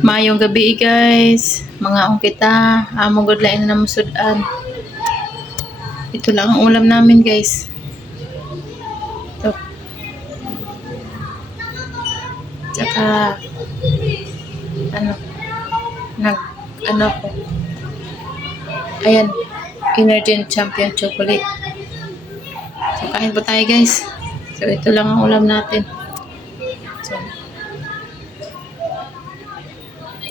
Mayong gabi guys. Mga ong kita. Amo gud lain na musudan. Ito lang ang ulam namin guys. Ito. Tsaka ano nag ano ko ayan Energen Champion Chocolate so kain po tayo guys so ito lang ang ulam natin so,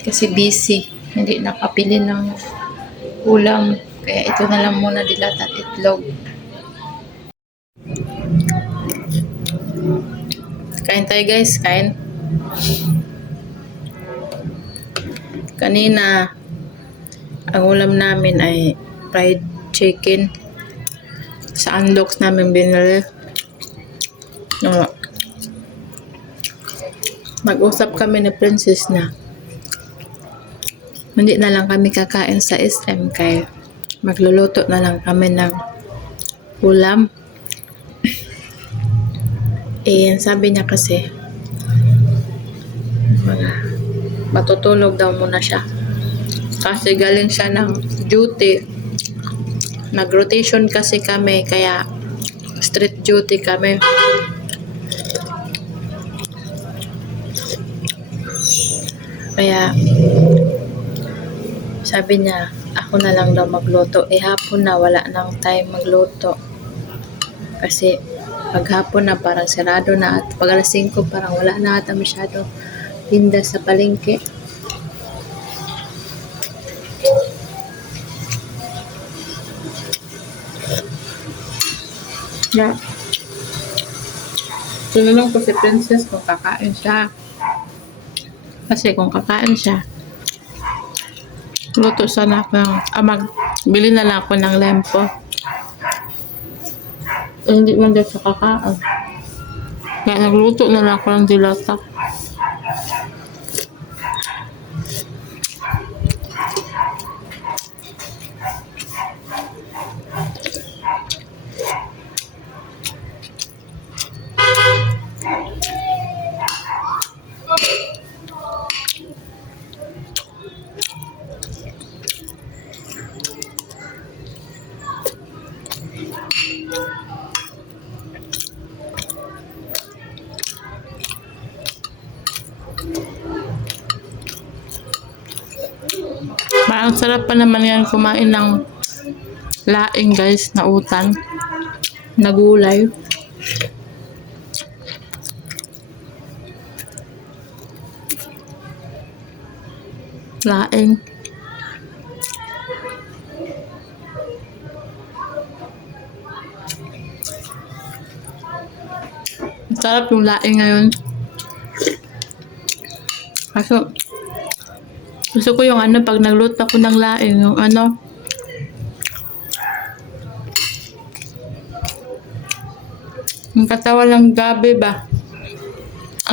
kasi busy. Hindi nakapili ng ulam. Kaya ito na lang muna dilat at itlog. Kain tayo guys. Kain. Kanina ang ulam namin ay fried chicken. Sa undox namin binili. No, mag-usap kami ni princess na hindi na lang kami kakain sa SM kay magluluto na lang kami ng ulam. Eh sabi niya kasi matutulog daw muna siya. Kasi galing siya ng duty. Nag-rotation kasi kami kaya street duty kami. Kaya sabi niya ako na lang daw magluto eh hapon na wala nang time magluto kasi paghapon na parang sarado na at pag alas 5 parang wala na ata masyado tinda sa palengke Yeah. Tinanong ko si Princess kung kakain siya. Kasi kung kakain siya, luto sana ako ah, mag, bili na lang ako ng lempo. Eh, hindi man daw siya kakain. Kaya nagluto na lang ako ng dilata. Parang sarap pa naman yan kumain ng laing guys na utan. Na gulay. Laing. Sarap yung laing ngayon. Kaso, gusto ko yung ano, pag nagluto ako ng laing, yung ano, yung katawan ng gabi ba?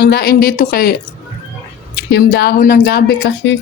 Ang laing dito kay, yung dahon ng gabi kasi,